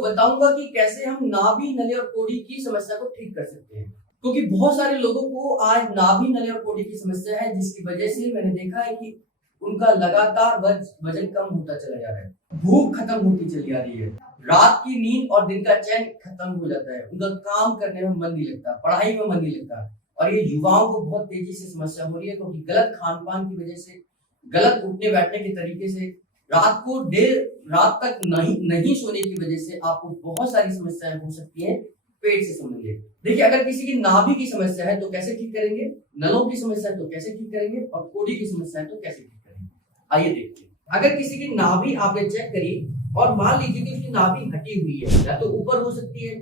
आपको बताऊंगा कि कैसे हम नाभि नली और कोड़ी की समस्या को ठीक कर सकते हैं, क्योंकि बहुत सारे लोगों को आज नाभि नली और कोड़ी की समस्या है, जिसकी वजह से मैंने देखा है कि उनका लगातार वजन कम होता चला जा रहा है, भूख खत्म होती चली आ रही है, रात की नींद और दिन का चैन खत्म हो जाता है, उनका काम करने में मन नहीं लगता, पढ़ाई में मन नहीं लगता। और ये युवाओं को बहुत तेजी से समस्या हो रही है, क्योंकि गलत खान पान की वजह से, गलत उठने बैठने के तरीके से, रात को देर रात तक नहीं सोने की वजह से आपको बहुत सारी समस्याएं हो सकती हैं पेट से संबंधित। देखिए, अगर किसी की नाभि की समस्या है तो कैसे ठीक करेंगे, नलों की समस्या है तो कैसे ठीक करेंगे, और कोड़ी की समस्या है तो कैसे ठीक करेंगे, आइए देखते हैं। अगर किसी की नाभि आपने चेक करी और मान लीजिए कि उसकी नाभि हटी हुई है, या तो ऊपर हो सकती है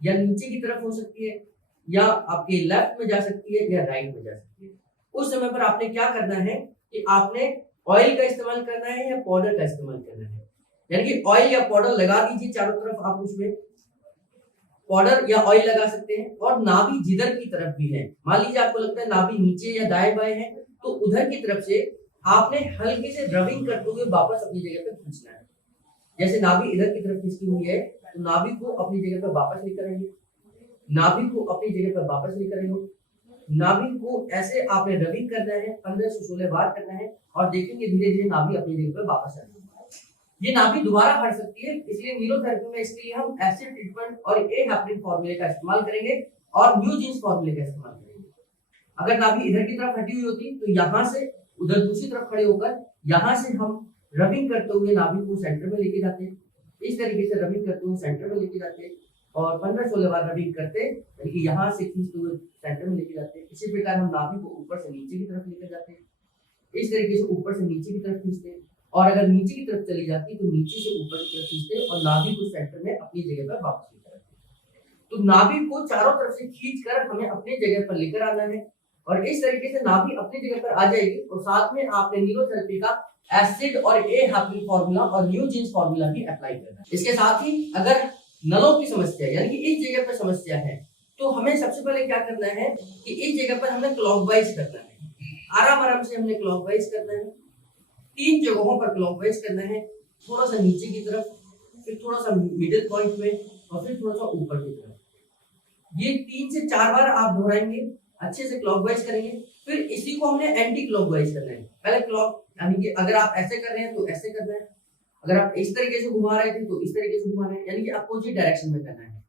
या नीचे की तरफ हो सकती है, या आपके लेफ्ट में जा सकती है या राइट में जा सकती है, उस समय पर आपने क्या करना है कि आपने ऑयल का इस्तेमाल करना है या पाउडर का इस्तेमाल करना है। यानी कि ऑयल या पाउडर लगा दीजिए चारों तरफ, आप उसमें पाउडर या ऑयल लगा सकते हैं। और नाभि जिधर की तरफ भी है, मान लीजिए आपको लगता है नाभि नीचे या दाएं बाएं है, तो उधर की तरफ से आपने हल्के से रबिंग करते हुए वापस अपनी जगह पर खींचना है। जैसे नाभि इधर की तरफ खींची हुई है, तो नाभि को अपनी जगह पर वापस लेकर आइए, नाभि को अपनी जगह पर वापस लेकर आइए। नाभि को ऐसे आपने रबिंग करना है, 15 से 16 बार करना है, और देखेंगे धीरे धीरे नाभि अपनी जगह पर वापस आ जाएगी। ये नाभि दोबारा हट सकती है, इसलिए न्यूरोथेरेपी में इसके लिए हम एसिड ट्रीटमेंट और ए हैपरिन फॉर्मूले का इस्तेमाल करेंगे और न्यूजीन्स फॉर्मूले का इस्तेमाल करेंगे। अगर नाभि इधर की तरफ हटी हुई होती तो यहाँ से उधर दूसरी तरफ खड़े होकर यहाँ से हम रबिंग करते हुए नाभि को सेंटर में लेके जाते हैं। इस तरीके से रबिंग करते हुए सेंटर में लेके जाते हैं और 15-16 बार रबिंग करते, यानी कि यहाँ से खींचते हुए सेंटर में लेके जाते हैं। इसी प्रकार हम नाभि को ऊपर से नीचे की तरफ लेकर जाते हैं, इस तरीके से ऊपर से नीचे की तरफ खींचते हैं, और अगर नीचे की तरफ चली जाती तो नीचे से ऊपर की तरफ खींचते हैं और नाभि को सेंटर में अपनी जगह पर वापस लेकर आते हैं। तो नाभि को चारों तरफ से खींचकर हमें अपनी जगह पर लेकर आना है, और इस तरीके से नाभि अपनी जगह पर आ जाएगी। और साथ में आपने न्यूरोथेरेपी का एसिड और ए हैपरिन फॉर्मूला और न्यूजीन्स फॉर्मूला भी अप्लाई करना है। इसके साथ ही अगर नलों की समस्या यानी कि इस जगह पर समस्या है, तो हमें सबसे पहले क्या करना है कि इस जगह पर हमें क्लॉकवाइज करना है, आराम से हमने क्लॉकवाइज करना है, 3 जगहों पर क्लॉकवाइज करना है, थोड़ा सा नीचे की तरफ, फिर थोड़ा सा मिडिल पॉइंट में, और फिर थोड़ा सा ऊपर की तरफ। ये 3 से 4 बार आप दोहराएंगे, अच्छे से क्लॉकवाइज करेंगे। फिर इसी को हमने एंटी क्लॉकवाइज करना है। पहले क्लॉक यानी कि अगर आप ऐसे कर रहे हैं तो ऐसे करना है, अगर आप इस तरीके से घुमा रहे थे तो इस तरीके से घुमाना है, यानी कि अपोजिट डायरेक्शन में करना है।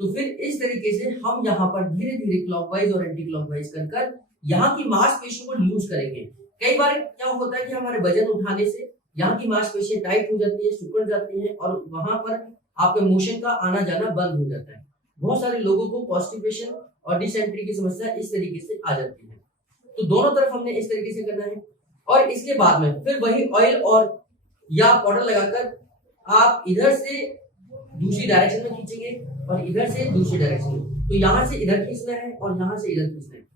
तो फिर इस तरीके से हम यहाँ पर धीरे धीरे क्लॉकवाइज और एंटी क्लॉकवाइज कर यहाँ की मांसपेशियों को लूज करेंगे। कई बार क्या होता है कि हमारे वजन उठाने से यहाँ की मांसपेशियां टाइट हो जाती है, सिकुड़ जाती है, और वहां पर आपके मोशन का आना जाना बंद हो जाता है। बहुत सारे लोगों को कॉन्स्टिपेशन और डिसेंट्री की समस्या इस तरीके से आ जाती है। तो दोनों तरफ हमने इस तरीके से करना है, और इसके बाद में फिर वही ऑयल और या पाउडर लगाकर आप इधर से दूसरी डायरेक्शन में खींचेंगे और इधर से दूसरी डायरेक्शन में। तो यहाँ से इधर खींचना है और यहाँ से इधर खींचना है।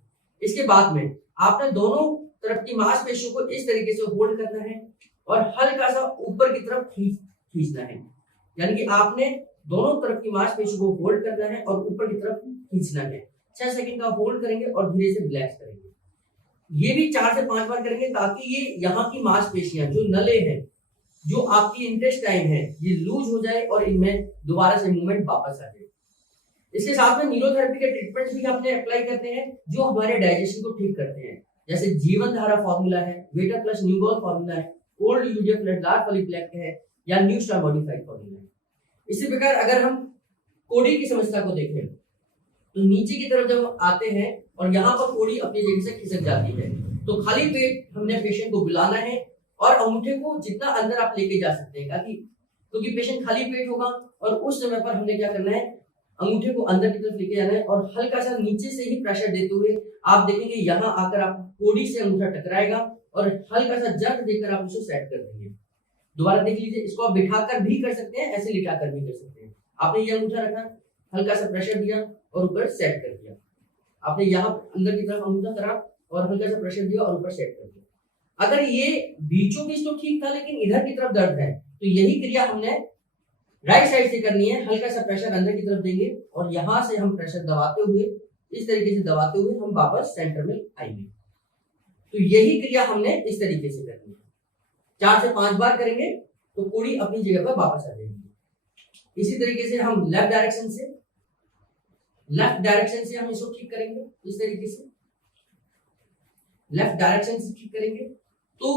इसके बाद में आपने दोनों तरफ की मांसपेशियों को इस तरीके से होल्ड करना है और हल्का सा ऊपर की तरफ खींचना है, यानी कि आपने दोनों तरफ की मांसपेशियों को होल्ड करना है और ऊपर की तरफ खींचना है। 6 सेकंड का होल्ड करेंगे और धीरे से रिलैक्स करेंगे। ये भी 4 से 5 बार करेंगे, ताकि ये यहाँ की मांसपेशियां जो नले हैं, जो आपकी इंटेस्टाइन है, ये लूज हो जाए और इनमें दोबारा से मूवमेंट वापस आ जाए। इसके साथ में न्यूरोथेरेपी के ट्रीटमेंट्स भी अपने अप्लाई करते हैं, जो हमारे डाइजेशन को ठीक करते हैं। जैसे जीवन धारा फॉर्मूला है, वेटा प्लस न्यूबॉल फॉर्मूला है, ओल्ड यूजेफ डार्क पॉलीप्लेक है, या न्यू स्टार मॉडिफाइड फॉर्मूला है। इसी प्रकार अगर हम कोड़ी की समस्या को देखें, तो नीचे की तरफ जब आते हैं और यहाँ पर कोड़ी अपनी जगह से खिसक जाती है, तो खाली पेट हमने पेशेंट को बुलाना है और अंगूठे को जितना अंदर आप लेके जा सकते हैं, क्योंकि पेशेंट खाली पेट होगा, और उस समय पर हमने क्या करना है, अंगूठे को अंदर की तरफ लेके जाना है और हल्का सा नीचे से ही प्रेशर देते हुए आप देखेंगे यहाँ आकर आप कोड़ी से अंगूठा टकराएगा और हल्का सा जर्क देकर आप उसे सेट कर देंगे। दोबारा देख लीजिए, इसको आप बिठाकर भी कर सकते हैं, ऐसे लिटाकर भी कर सकते हैं। आपने ये अंगूठा रखा, हल्का सा प्रेशर दिया और ऊपर सेट कर दिया। आपने यहाँ अंदर की तरफ अंगूठा करा और हल्का सा प्रेशर दिया और ऊपर सेट कर दिया। अगर ये बीचों बीच तो ठीक था, लेकिन इधर की तरफ दर्द है, तो यही क्रिया हमने राइट साइड से करनी है। हल्का सा प्रेशर अंदर की तरफ देंगे और यहाँ से हम प्रेशर दबाते हुए, इस तरीके से दबाते हुए हम वापस सेंटर में आएंगे। तो यही क्रिया हमने इस तरीके से करनी है। 4 से 5 बार करेंगे तो कोड़ी अपनी जगह पर वापस आ जाएगी। इसी तरीके से हम लेफ्ट डायरेक्शन से हम इसको ठीक करेंगे। इस तरीके से लेफ्ट डायरेक्शन से ठीक करेंगे। तो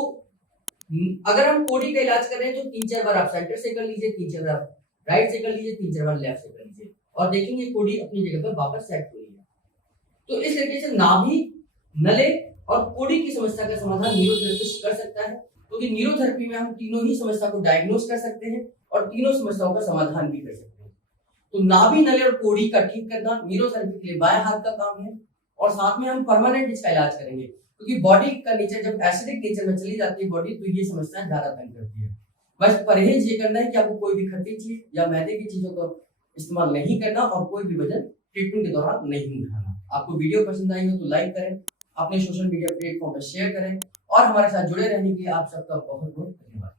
अगर हम कोडी का इलाज कर रहे हैं तो 3-4 बार आप सेंटर से कर लीजिए, 3-4 बार राइट से कर लीजिए, 3-4 बार लेफ्ट से कर लीजिए और देखेंगे कोडी अपनी जगह पर वापस सेट हो रही है। तो इस तरीके से नाभि, नले और कोडी की समस्या का समाधान न्यूरोथेरेपिस्ट कर सकता है, क्योंकि तो न्यूरोथेरेपी में हम तीनों ही समस्या को डायग्नोस कर सकते हैं और तीनों समस्याओं का समाधान भी कर सकते हैं। तो नाभि, नले और कोडी का ठीक करना न्यूरोथेरेपी के लिए बाएं हाथ का काम है और साथ में हम परमानेंट इसका इलाज करेंगे, क्योंकि बॉडी का नेचर जब एसिडिक नेचर में चली जाती है बॉडी, तो ये समस्या ज्यादा तंग करती है। बस परहेज ये करना है कि आपको कोई भी खट्टी चीज या मैदे की चीजों का इस्तेमाल नहीं करना और कोई भी वजन ट्रीटमेंट के दौरान नहीं उठाना। आपको वीडियो पसंद आई हो तो लाइक करें, अपने सोशल मीडिया प्लेटफॉर्म पर शेयर करें और हमारे साथ जुड़े रहने के लिए आप सबका बहुत बहुत धन्यवाद।